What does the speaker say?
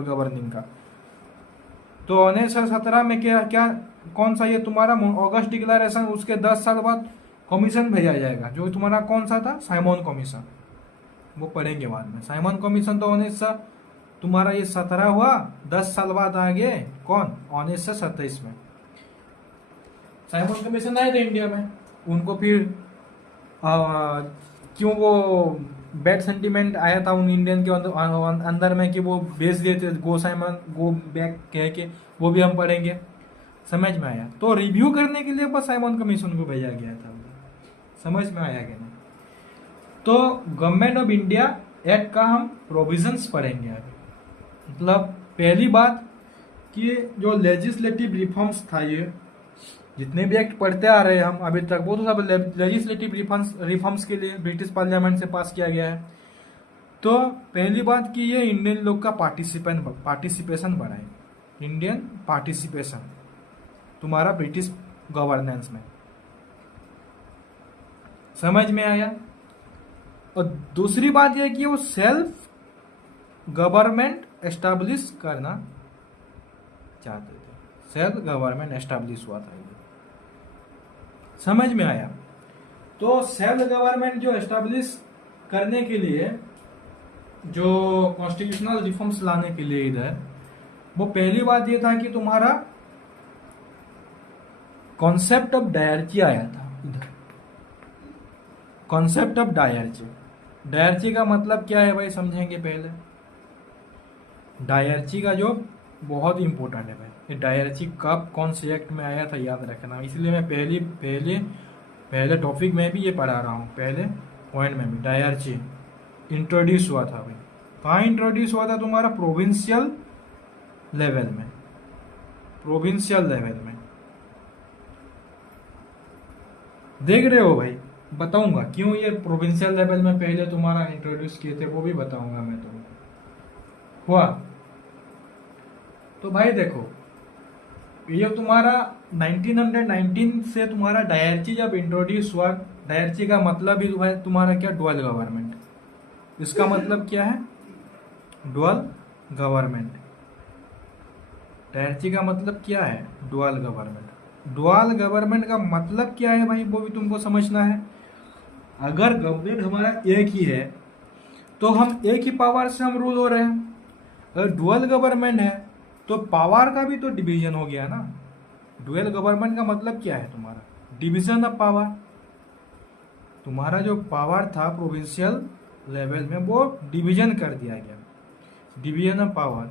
Governing का। तो 1917 में क्या क्या कौन सा ये तुम्हारा अगस्त डिक्लेरेशन, उसके 10 साल बाद कमीशन भेजा जाएगा जो तुम्हारा कौन सा था, साइमन कमीशन, वो पढ़ेंगे बाद में। साइमन कमीशन तो 1900 तुम्हारा ये 17 हुआ, 10 साल बाद आगे कौन 1927 में साइमन कमीशन आए थे इंडिया में। उनको फिर क्यों वो बैड सेंटीमेंट आया था उन इंडियन के अंदर में कि वो बेच दिए थे गो साइमन गो बैक कह के, वो भी हम पढ़ेंगे। समझ में आया? तो रिव्यू करने के लिए बस साइमन कमीशन को भेजा गया था। समझ में आया कि नहीं? तो गवर्नमेंट ऑफ इंडिया एक्ट का हम प्रोविजंस पढ़ेंगे अभी। मतलब पहली बात कि जो लेजिस्लेटिव रिफॉर्म्स था, ये जितने भी एक्ट पढ़ते आ रहे हैं हम अभी तक, वो तो सब लेजिस्लेटिव रिफॉर्म्स के लिए ब्रिटिश पार्लियामेंट से पास किया गया है। तो पहली बात कि ये इंडियन लोग का पार्टिसिपेशन बढ़ाए, इंडियन पार्टिसिपेशन तुम्हारा ब्रिटिश गवर्नेंस में। समझ में आया? और दूसरी बात यह कि वो सेल्फ गवर्नमेंट एस्टैब्लिश करना चाहते थे, सेल्फ गवर्नमेंट एस्टैब्लिश हुआ था ये। समझ में आया? तो सेल्फ गवर्नमेंट जो एस्टैब्लिश करने के लिए, जो कॉन्स्टिट्यूशनल रिफॉर्म्स लाने के लिए इधर, वो पहली बात ये था कि तुम्हारा कॉन्सेप्ट ऑफ डायरची आया था इधर। कॉन्सेप्ट ऑफ डायरची, डायरची का मतलब क्या है भाई, समझेंगे पहले। डायरची का जो बहुत इंपॉर्टेंट है भाई, ये डायरची कब कौन से एक्ट में आया था याद रखना, इसलिए मैं पहले टॉपिक में भी ये पढ़ा रहा हूँ, पहले पॉइंट में भी। डायरची इंट्रोड्यूस हुआ था भाई, कहाँ इंट्रोड्यूस हुआ था तुम्हारा, प्रोविंशियल लेवल में, प्रोविंशियल लेवल में। देख रहे हो भाई? बताऊंगा क्यों ये प्रोविंशियल लेवल में पहले तुम्हारा इंट्रोड्यूस किए थे, वो भी बताऊंगा मैं तुमको। हुआ? तो भाई देखो, ये तुम्हारा 1919 से तुम्हारा डायरची जब इंट्रोड्यूस हुआ, डायरची का मतलब ही भाई तुम्हारा क्या, डुअल गवर्नमेंट। इसका मतलब क्या है, डुअल गवर्नमेंट। डायरची का मतलब क्या है, डुअल गवर्नमेंट। डुअल गवर्नमेंट का मतलब क्या है भाई, वो भी तुमको समझना है। अगर गवर्नमेंट हमारा एक ही है तो हम एक ही पावर से हम रूल हो रहे हैं। अगर डुअल गवर्नमेंट है तो पावर का भी तो डिवीजन हो गया ना। डुअल गवर्नमेंट का मतलब क्या है तुम्हारा, डिवीजन ऑफ पावर। तुम्हारा जो पावर था प्रोविंशियल लेवल में, वो डिवीजन कर दिया गया, डिवीजन ऑफ पावर।